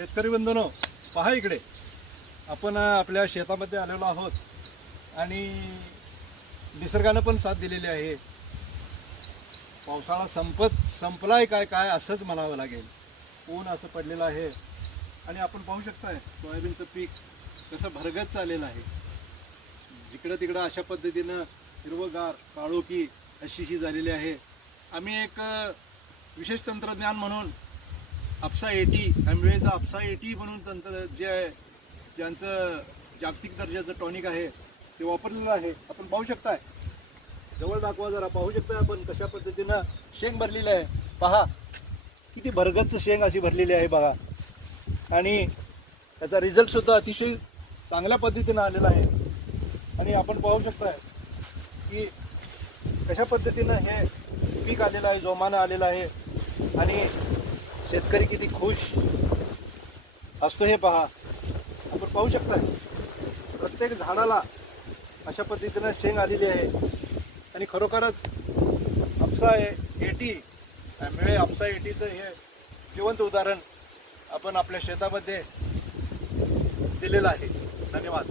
शेतकरी बंधूंनो, पहा इकडे आपण आपल्या शेतामध्ये आलेलो आहोत आणि निसर्गानं पण साथ दिलेली आहे. पावसाळा संपलाय काय असंच म्हणावं लागेल. ऊन असं पडलेलं आहे आणि आपण पाहू शकताय सोयाबीनचं पीक कसं भरगत चाललेलं आहे. जिकडं तिकडं अशा पद्धतीनं हिरवगार काळोखी अशी झालेली आहे. आम्ही एक विशेष तंत्रज्ञान म्हणून आपसा 80 ॲम्वेचा आपसा 80 म्हणून तंत्र जे आहे, ज्यांचं जागतिक दर्जाचं टॉनिक आहे ते वापरलेलं आहे. आपण पाहू शकताय, जवळ दाखवा जरा, पाहू शकताय आपण कशा पद्धतीनं शेंग भरलेलं आहे. पहा किती भरगतचं शेंग अशी भरलेली आहे बघा. आणि त्याचा रिझल्टसुद्धा अतिशय चांगल्या पद्धतीनं आलेला आहे. आणि आपण पाहू शकताय की कशा पद्धतीनं हे पीक आलेलं आहे, जोमानं आलेलं आहे. आणि शेतकरी किती खुश असतो हे पहा. आपण पाहू शकताय प्रत्येक झाडाला अशा पद्धतीनं शेंग आलेली आहे. आणि खरोखरच आपसा 80 मिळे आपसा 80चं हे जिवंत उदाहरण आपण आपल्या शेतामध्ये दिलेलं आहे. धन्यवाद.